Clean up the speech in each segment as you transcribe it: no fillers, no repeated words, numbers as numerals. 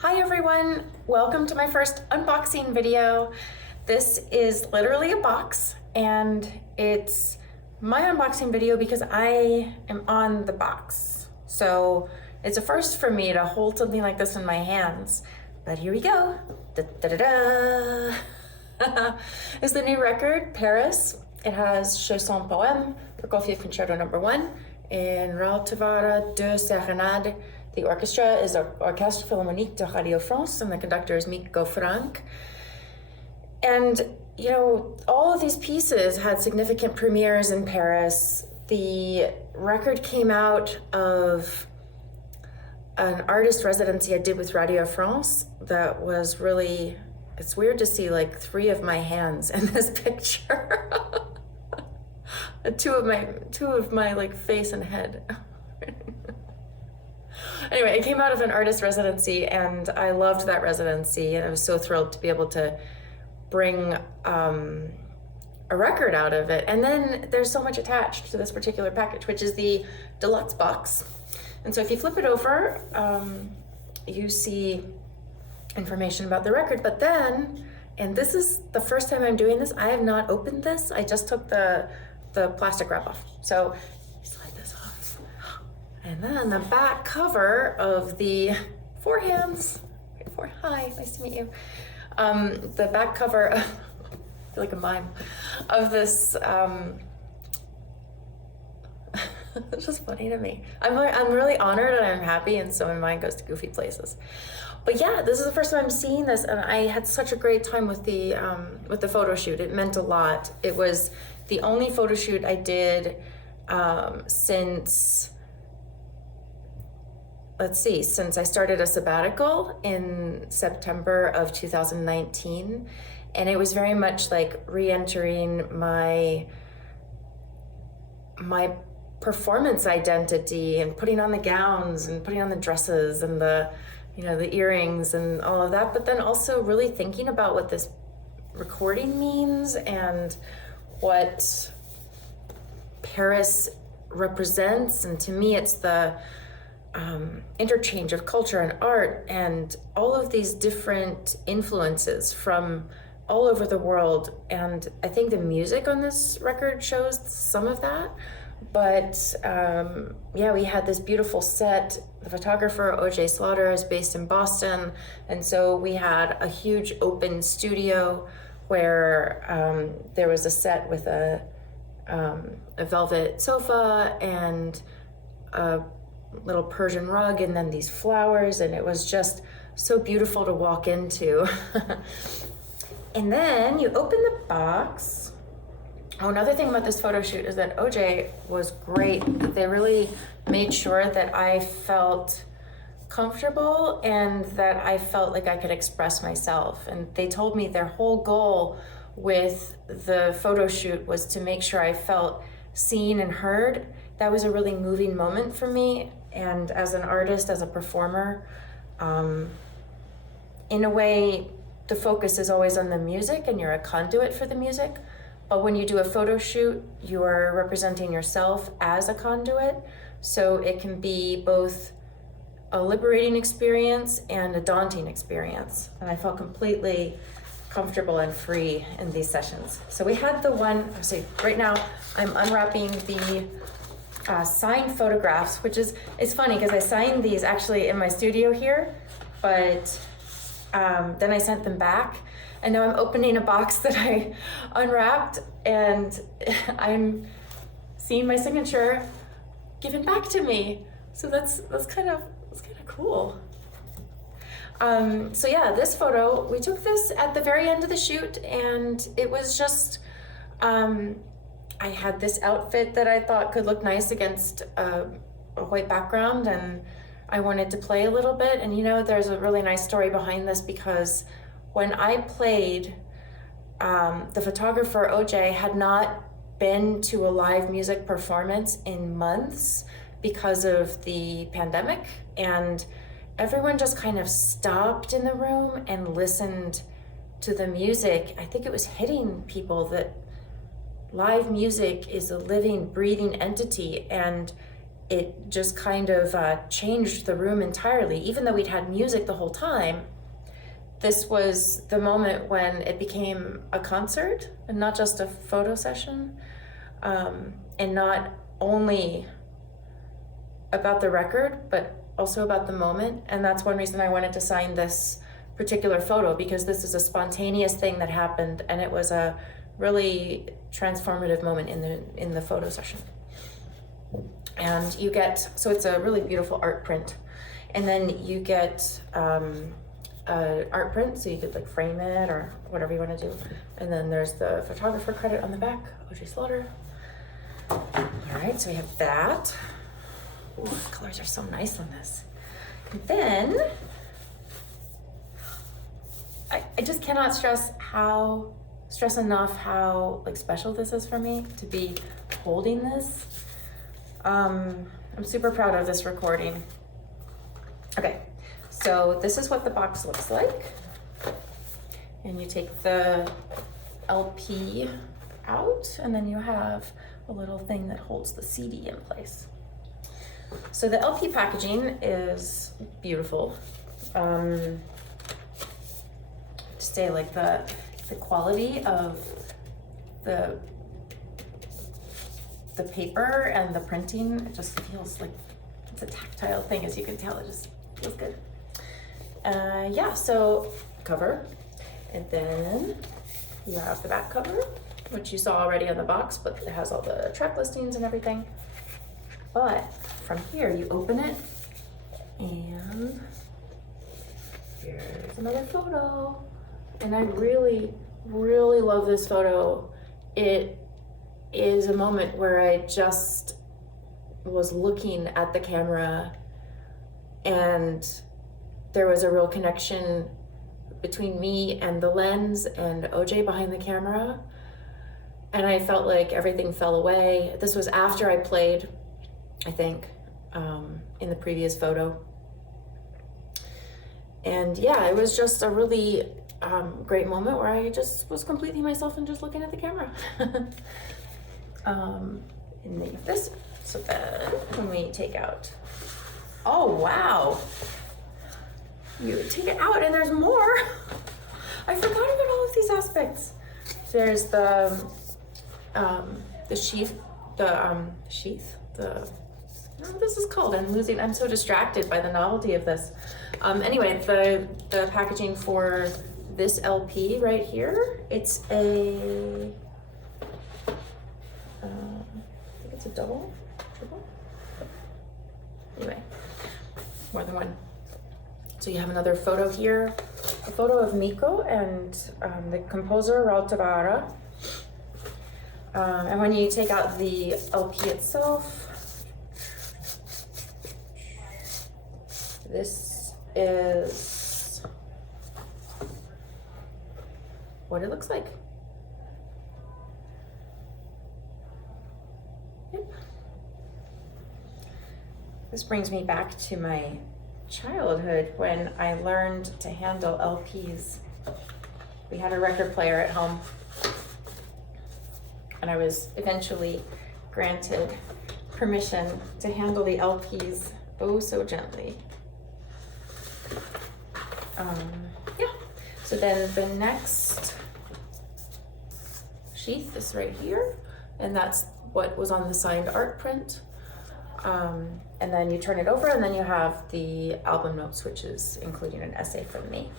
Hi everyone, welcome to my first unboxing video. This is literally a box and it's my unboxing video because I am on the box. So it's a first for me to hold something like this in my hands. But here we go. Da, da, da, da. It's the new record, Paris. It has Chanson Poème, Prokofiev Concerto No. 1, in Raltovara de Serenade. The orchestra is Orchestre Philharmonique de Radio France, and the conductor is Miko Frank. And, you know, all of these pieces had significant premieres in Paris. The record came out of an artist residency I did with Radio France that was really, it's weird to see like 3 of my hands in this picture. two of my like face and head. Anyway, it came out of an artist residency and I loved that residency, and I was so thrilled to be able to bring a record out of it. And then there's so much attached to this particular package, which is the deluxe box. And so if you flip it over, you see information about the record, but then, and this is the first time I'm doing this, I have not opened this. I just took the plastic wrap off. So slide this off. And then the back cover of the hi, nice to meet you. The back cover, I feel like a mime, of this, it's just funny to me. I'm really honored and I'm happy, and so my mind goes to goofy places. But yeah, this is the first time I'm seeing this, and I had such a great time with the photo shoot. It meant a lot. It was the only photo shoot I did since I started a sabbatical in September of 2019, and it was very much like re-entering my performance identity and putting on the gowns and putting on the dresses and the earrings and all of that, but then also really thinking about what this recording means and what Paris represents. And to me, it's the interchange of culture and art and all of these different influences from all over the world. And I think the music on this record shows some of that. But yeah, we had this beautiful set. The photographer, O.J. Slaughter, is based in Boston. And so we had a huge open studio where there was a set with a velvet sofa and a little Persian rug and then these flowers. And it was just so beautiful to walk into. And then you open the box. Oh, another thing about this photo shoot is that OJ was great. They really made sure that I felt comfortable and that I felt like I could express myself. And they told me their whole goal with the photo shoot was to make sure I felt seen and heard. That was a really moving moment for me. And as an artist, as a performer, in a way, the focus is always on the music and you're a conduit for the music. But when you do a photo shoot, you are representing yourself as a conduit. So it can be both a liberating experience and a daunting experience. And I felt completely comfortable and free in these sessions. So we had the one, right now I'm unwrapping the signed photographs, which it's funny because I signed these actually in my studio here, but then I sent them back. And now I'm opening a box that I unwrapped, and I'm seeing my signature given back to me. So that's kind of cool. So yeah, this photo, we took this at the very end of the shoot, and it was just, I had this outfit that I thought could look nice against a white background, and I wanted to play a little bit. And there's a really nice story behind this, because when I played, the photographer, OJ, had not been to a live music performance in months because of the pandemic. And everyone just kind of stopped in the room and listened to the music. I think it was hitting people that live music is a living, breathing entity. And it just kind of changed the room entirely. Even though we'd had music the whole time, this was the moment when it became a concert and not just a photo session, and not only about the record, but also about the moment. And that's one reason I wanted to sign this particular photo, because this is a spontaneous thing that happened, and it was a really transformative moment in the photo session. And you get, so it's a really beautiful art print, and then you get an art print, so you could like frame it or whatever you want to do. And then there's the photographer credit on the back, O.J. Slaughter. All right, so we have that. Ooh, the colors are so nice on this. And then I just cannot stress enough how like special this is for me to be holding this. I'm super proud of this recording. Okay, so this is what the box looks like. And you take the LP out, and then you have a little thing that holds the CD in place. So the LP packaging is beautiful. To say like the quality of the paper and the printing, it just feels like it's a tactile thing, as you can tell. It just feels good. Yeah, so cover, and then you have the back cover, which you saw already on the box, but it has all the track listings and everything. But from here, you open it, and here's another photo. And I really, really love this photo. It is a moment where I just was looking at the camera, and there was a real connection between me and the lens and OJ behind the camera. And I felt like everything fell away. This was after I played, I think, in the previous photo. And yeah, it was just a really great moment where I just was completely myself and just looking at the camera. And then you have this. So then when we take out, oh wow, you take it out and there's more. I forgot about all of these aspects. There's the sheath, this is called, I'm so distracted by the novelty of this. Anyway, the packaging for this LP right here, it's a, I think it's a triple? Anyway, more than one. So you have another photo here, a photo of Miko and the composer Raul Tavara. And when you take out the LP itself, this is what it looks like. Yep. This brings me back to my childhood when I learned to handle LPs. We had a record player at home, and I was eventually granted permission to handle the LPs oh so gently. Yeah, so then the next sheath is right here, and that's what was on the signed art print. And then you turn it over, and then you have the album notes, which is including an essay from me.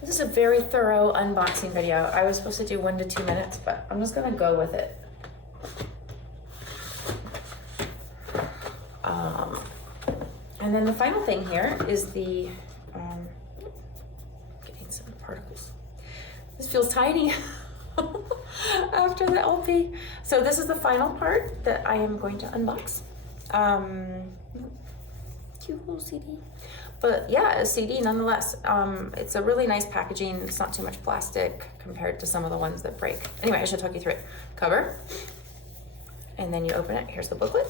This is a very thorough unboxing video. I was supposed to do 1 to 2 minutes, but I'm just gonna go with it. And then the final thing here is the, getting some particles. This feels tiny after the LP. So this is the final part that I am going to unbox. Cute little CD. But yeah, a CD nonetheless. It's a really nice packaging. It's not too much plastic compared to some of the ones that break. Anyway, I should talk you through it. Cover, and then you open it. Here's the booklet.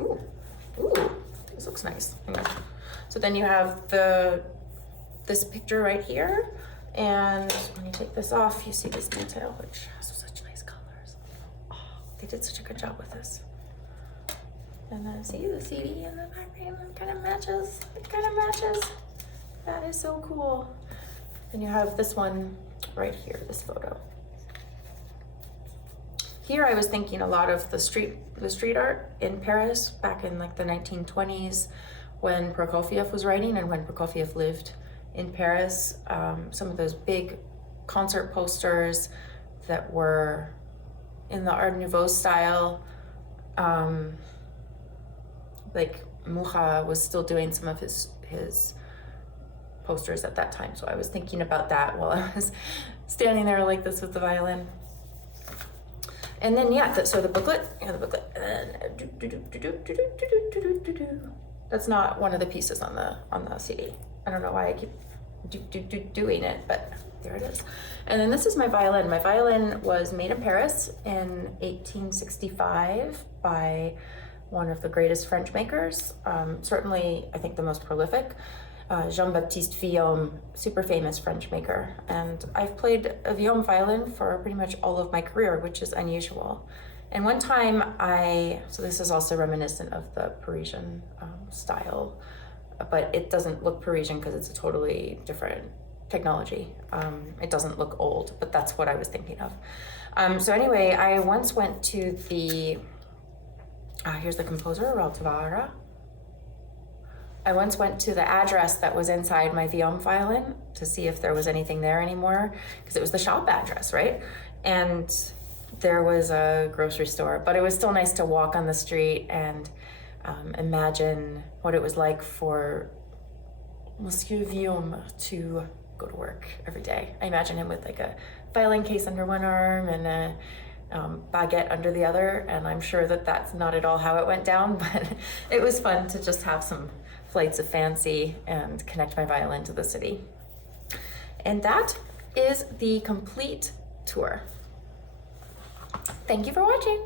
Ooh, ooh, this looks nice. Hang on. So then you have this picture right here, and when you take this off, you see this detail, which has such nice colors. Oh, they did such a good job with this. And then see the CD in the background, it kind of matches. It kind of matches. That is so cool. And you have this one right here, this photo. Here I was thinking a lot of the street art in Paris back in like the 1920s when Prokofiev was writing and when Prokofiev lived in Paris. Some of those big concert posters that were in the Art Nouveau style. Like Mucha was still doing some of his posters at that time. So I was thinking about that while I was standing there like this with the violin. And then so the booklet, and then that's not one of the pieces on the CD. I don't know why I keep doing it, but there it is. And then this is my violin. My violin was made in Paris in 1865 by one of the greatest French makers, certainly I think the most prolific, Jean-Baptiste Vuillaume, super famous French maker. And I've played a Vuillaume violin for pretty much all of my career, which is unusual. And one time so this is also reminiscent of the Parisian style, but it doesn't look Parisian because it's a totally different technology. It doesn't look old, but that's what I was thinking of. So anyway, I once went to the, here's the composer, Raltvara. I once went to the address that was inside my Vuillaume violin to see if there was anything there anymore, because it was the shop address, right? And there was a grocery store, but it was still nice to walk on the street and imagine what it was like for Monsieur Vuillaume to go to work every day. I imagine him with like a violin case under one arm and a baguette under the other, and I'm sure that that's not at all how it went down, but it was fun to just have some flights of fancy and connect my violin to the city. And that is the complete tour. Thank you for watching.